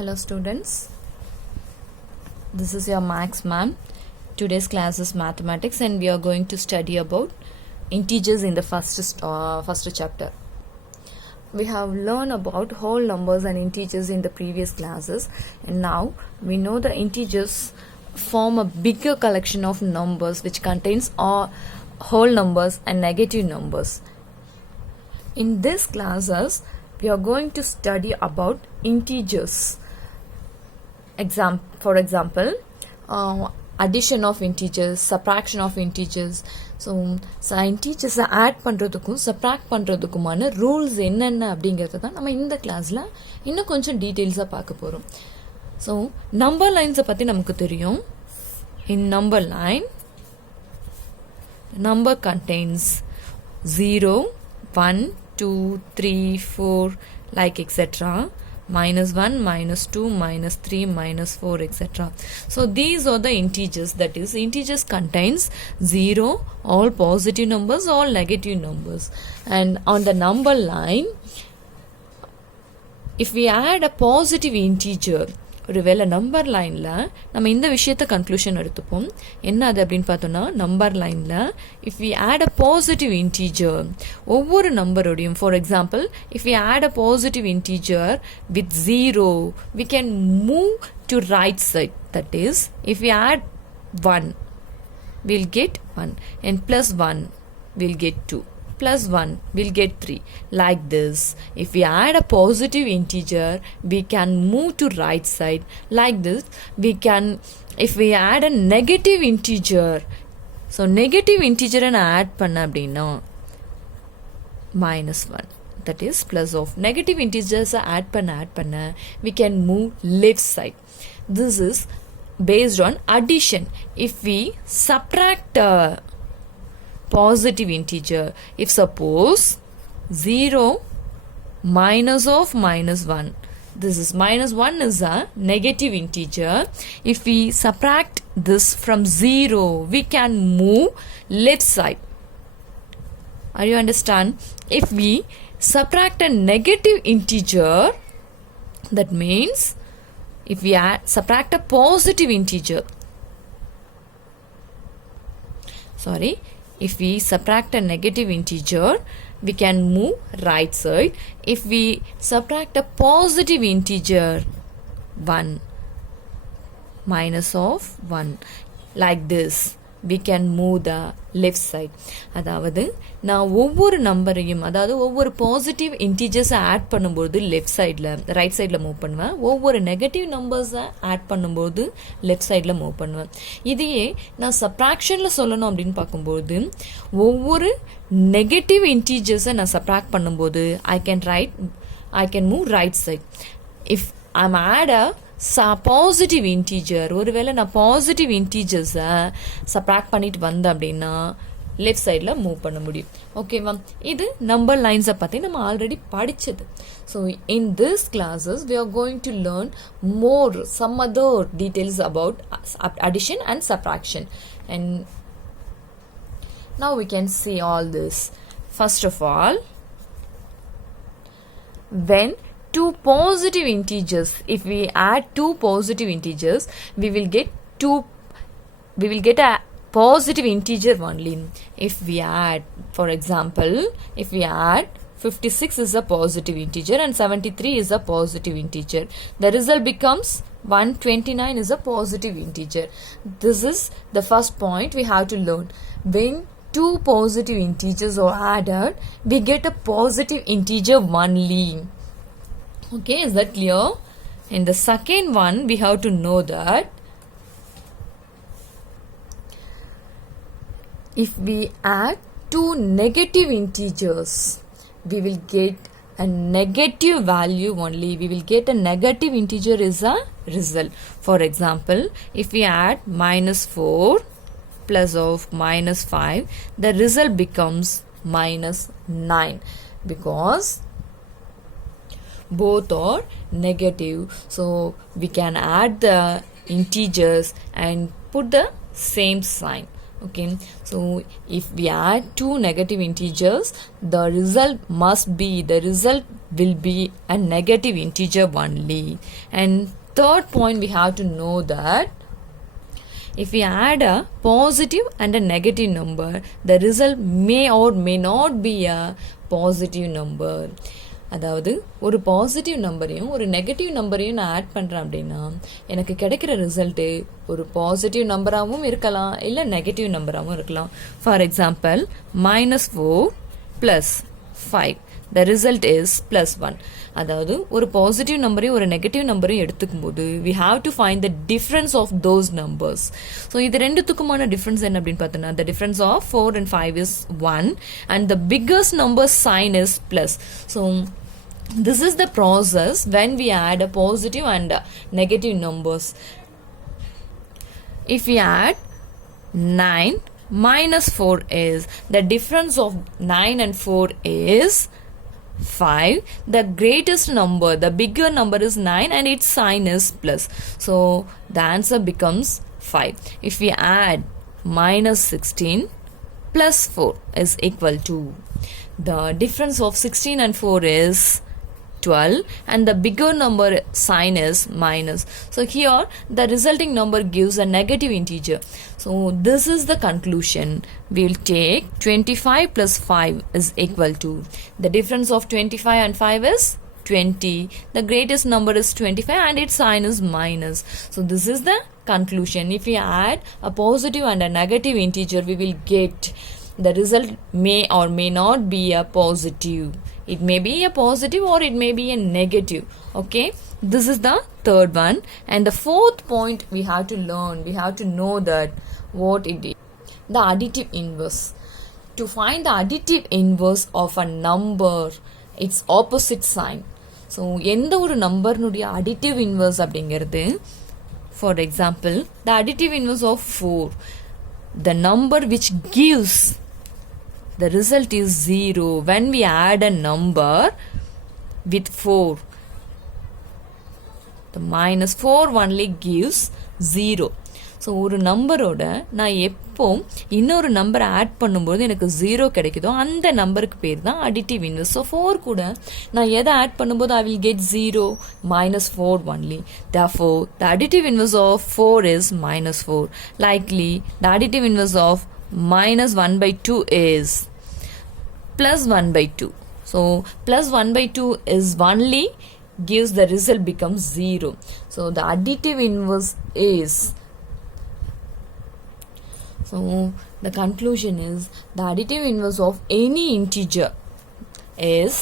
Hello students, this is your Max ma'am. Today's class is mathematics and we are going to study about integers in the first chapter. We have learned about whole numbers and integers in the previous classes, and now we know the integers form a bigger collection of numbers which contains all whole numbers and negative numbers. In this classes we are going to study about integers. For example, addition of integers, subtraction of integers. So integers add பண்றதுக்கும் subtract பண்றதுக்குமான rules என்னென்ன அப்படிங்கறத தான் நம்ம இந்த கிளாஸ்ல இன்னும் கொஞ்சம் டீடைல்ஸா பார்க்க போறோம். So number lines பத்தி நமக்கு தெரியும். In number line, number contains 0, 1, 2, 3, 4 like etc. minus 1, minus 2, minus 3, minus 4, etc. So these are the integers. That is, integers contains 0, all positive numbers, all negative numbers. And on the number line, if we add a positive integer, ஒருவேளை நம்பர் லைனில் நம்ம இந்த விஷயத்தை கன்க்ளூஷன் எடுத்துப்போம். என்ன அது அப்படின்னு பார்த்தோன்னா, நம்பர் லைனில் if we add a positive integer, ஒவ்வொரு நம்பரோடையும், for example if we add a positive integer with 0, we can move to right side. That is, if we add 1, we'll get 1, and plus 1 we'll get 2, plus 1 we'll get 3, like this. If we add a positive integer, we can move to right side, like this. We can, if we add a negative integer, so negative integer and add panna appadina minus 1, that is plus of negative integers add panna we can move left side. This is based on addition. If we subtract positive integer, if suppose 0 minus of minus 1, this is minus 1 is a negative integer. If we subtract this from 0, we can move left side. Are you understand? If we subtract a negative integer, that means if we subtract a positive integer, if we subtract a negative integer, we can move right side. If we subtract a positive integer, 1, minus of 1, like this, we can move the left side. அதாவது நான் ஒவ்வொரு நம்பரையும், அதாவது ஒவ்வொரு பாசிட்டிவ் இன்டீஜர்ஸை ஆட் பண்ணும்போது லெஃப்ட் சைடில், ரைட் சைடில் மூவ் பண்ணுவேன். ஒவ்வொரு நெகட்டிவ் நம்பர்ஸை ஆட் பண்ணும்போது லெஃப்ட் சைடில் மூவ் பண்ணுவேன். இதையே நான் சப்ராக்ஷனில் சொல்லணும் அப்படின்னு பார்க்கும்போது, ஒவ்வொரு நெகட்டிவ் இன்டீஜர்ஸை நான் சப்ராக்ட் பண்ணும்போது I can move right side. If I'm add a positive integer, ஒருவேளை நான் பாசிட்டிவ் இன்டீஜர்ஸை சப்ராக்ட் பண்ணிட்டு வந்தேன் அப்படின்னா லெஃப்ட் சைடில் மூவ் பண்ண முடியும். ஓகேவா? இது நம்பர் லைன்ஸை பற்றி நம்ம ஆல்ரெடி படித்தது. So in this classes we are going to learn some other details about addition and subtraction. And now we can see all this. First of all, when two positive integers, if we add two positive integers, we will get a positive integer only. If we add, for example, if we add 56 is a positive integer and 73 is a positive integer, the result becomes 129 is a positive integer. This is the first point we have to learn. When two positive integers are added, we get a positive integer only. Okay, is that clear? In the second one, we have to know that if we add two negative integers, we will get a negative value only. We will get a negative integer is a result. For example, if we add minus 4 plus of minus 5, the result becomes minus 9 because both are negative. So we can add the integers and put the same sign. Okay, so if we add two negative integers, the result will be a negative integer only. And third point, we have to know that if we add a positive and a negative number, the result may or may not be a positive number. அதாவது ஒரு பாசிட்டிவ் நம்பரையும் ஒரு நெகட்டிவ் நம்பரையும் நான் ஆட் பண்ணுறேன் அப்படின்னா எனக்கு கிடைக்கிற ரிசல்ட்டு ஒரு பாசிட்டிவ் நம்பராகவும் இருக்கலாம், இல்லை நெகட்டிவ் நம்பராகவும் இருக்கலாம். For example, -4 + 5, the result is +1. அதாவது ஒரு பாசிட்டிவ் நம்பரையும் ஒரு நெகட்டிவ் நம்பரையும் எடுத்துக்கும் போது we have to find the difference of those numbers. So இது ரெண்டுத்துக்குமான டிஃப்ரென்ஸ் என்ன அப்படின்னு பார்த்தோன்னா, the difference of 4 and 5 is 1 and the biggest number sign is plus. So this is the process when we add a positive and a negative numbers. If we add 9 -4 is, the difference of 9 and 4 is 5. The greatest number, the bigger number is 9 and its sign is plus. So the answer becomes 5. If we add -16 + 4 is equal to, the difference of 16 and 4 is 12 and the bigger number sign is minus. So here the resulting number gives a negative integer. So this is the conclusion. We will take 25 plus 5 is equal to, the difference of 25 and 5 is 20. The greatest number is 25 and its sign is minus. So this is the conclusion. If we add a positive and a negative integer, we will get the result may or may not be a positive. It may be a positive or it may be a negative. Okay, this is the third one. And the fourth point we have to learn, we have to know that what it is. The additive inverse. To find the additive inverse of a number, its opposite sign. So எந்த ஒரு நம்பர்னுடைய additive inverse அப்படிங்கிறது, for example, the additive inverse of 4, the number which gives the result is 0 when we add a number with 4. The -4 only gives 0. ஸோ ஒரு நம்பரோட நான் எப்போ இன்னொரு நம்பரை ஆட் பண்ணும்போது எனக்கு 0 கிடைக்குதோ அந்த நம்பருக்கு பேர் தான் அடிட்டிவ் இன்வர்ஸ். ஸோ 4 கூட நான் எதை ஆட் பண்ணும்போது I will get 0 -4 only. Therefore, the additive inverse of 4 is -4. Likely, the additive inverse of -1/2 is +1/2. So +1/2 is only gives the result becomes 0. So the additive inverse is, so the conclusion is the additive inverse of any integer is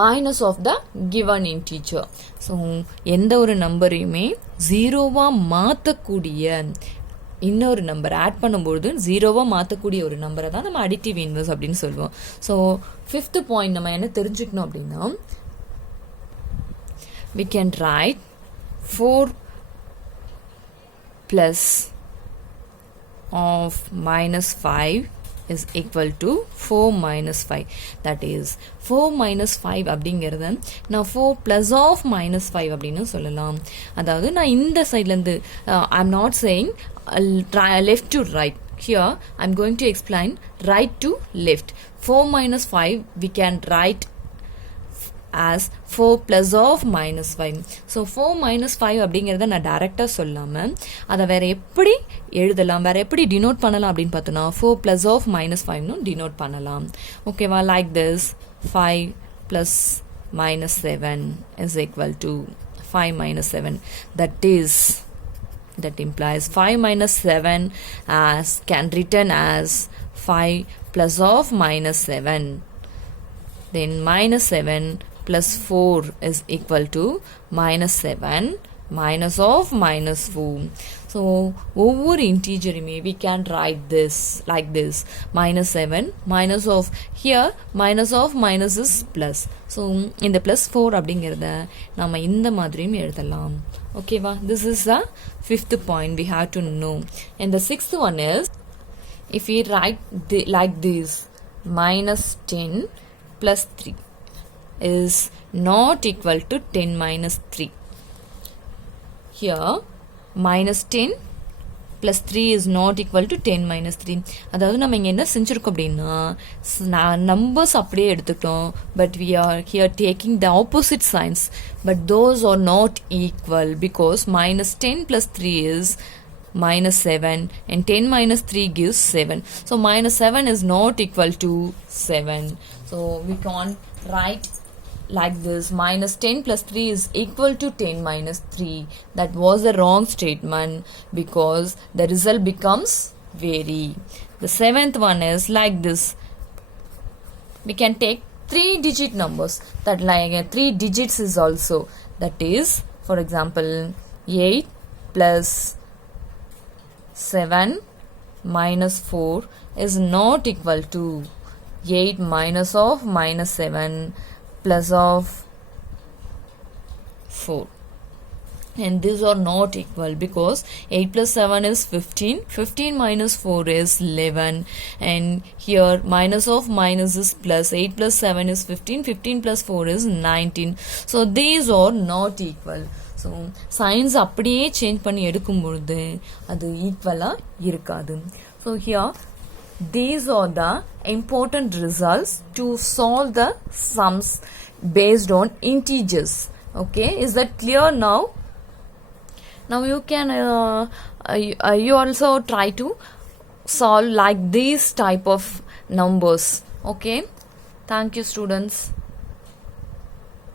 minus of the given integer. So எந்த ஒரு நம்பரையுமே ஜீரோவா மாற்றக்கூடிய இன்னொரு number add பண்ணும்போது ஜீரோவாக மாற்றக்கூடிய ஒரு நம்பரை தான் நம்ம அடிட்டிவ் இன்வர்ஸ் அப்படின்னு சொல்லுவோம். ஸோ ஃபிஃப்த் பாயிண்ட் நம்ம என்ன தெரிஞ்சுக்கணும் அப்படின்னா, we can write 4 plus of -5 is equal to 4 minus 5. That is 4 minus 5 அப்படிங்கிறத நான் 4 plus of -5 அப்படின்னு சொல்லலாம். அதாவது நான் இந்த சைட்லேருந்து I'm not saying left to right. Here I'm going to explain right to left. 4 minus 5 we can write as 4 plus of -5. ஸோ 4 minus 5 அப்படிங்கிறத நான் டைரெக்டாக சொல்லாமல் அதை வேறு எப்படி எழுதலாம், வேறு எப்படி டினோட் பண்ணலாம் அப்படின்னு பார்த்தோன்னா 4 plus of -5னு டினோட் பண்ணலாம். ஓகேவா? லைக் திஸ் 5 plus -7 is equal to 5 minus 7. That implies 5 minus 7 as can written as 5 plus of -7. Then -7 plus 4 is equal to -7 minus of -4. So ஒவ்வொரு இன்டீஜருமே we can write this like this, -7 minus of, here minus of minus is plus. So இந்த +4 அப்படிங்கிறத நம்ம இந்த மாதிரியும் எழுதலாம். ஓகேவா? This is the fifth point we have to know. And the sixth one is, if we write like this, -10 plus 3 is not equal to 10 minus 3. Here -10 plus 3 is not equal to 10 minus 3. அதாவது நம்ம இங்க என்ன செஞ்சிருக்கோம் அப்படின்னா numbers அப்படியே எடுத்துட்டோம், but we are here taking the opposite signs, but those are not equal because minus 10 plus 3 is minus 7 and 10 minus 3 gives 7. So minus 7 is not equal to 7. So we can't write like this. Minus 10 plus 3 is equal to 10 minus 3. That was a wrong statement because the result becomes vary. The seventh one is like this. We can take 3-digit numbers that like 3 digits is also. That is, for example, 8 plus 7 minus 4 is not equal to 8 minus of minus 7 plus of 4, and these are not equal because 8 plus 7 is 15, 15 minus 4 is 11, and here minus of minus is plus, 8 plus 7 is 15, 15 plus 4 is 19. So these are not equal. So science அப்படியே சேஞ்ச் பண்ணி எடுக்கும் பொழுது அது ஈக்குவலாக இருக்காது. So here these are the important results to solve the sums based on integers. Okay, is that clear now? Now you can you also try to solve like these type of numbers. Okay, thank you students.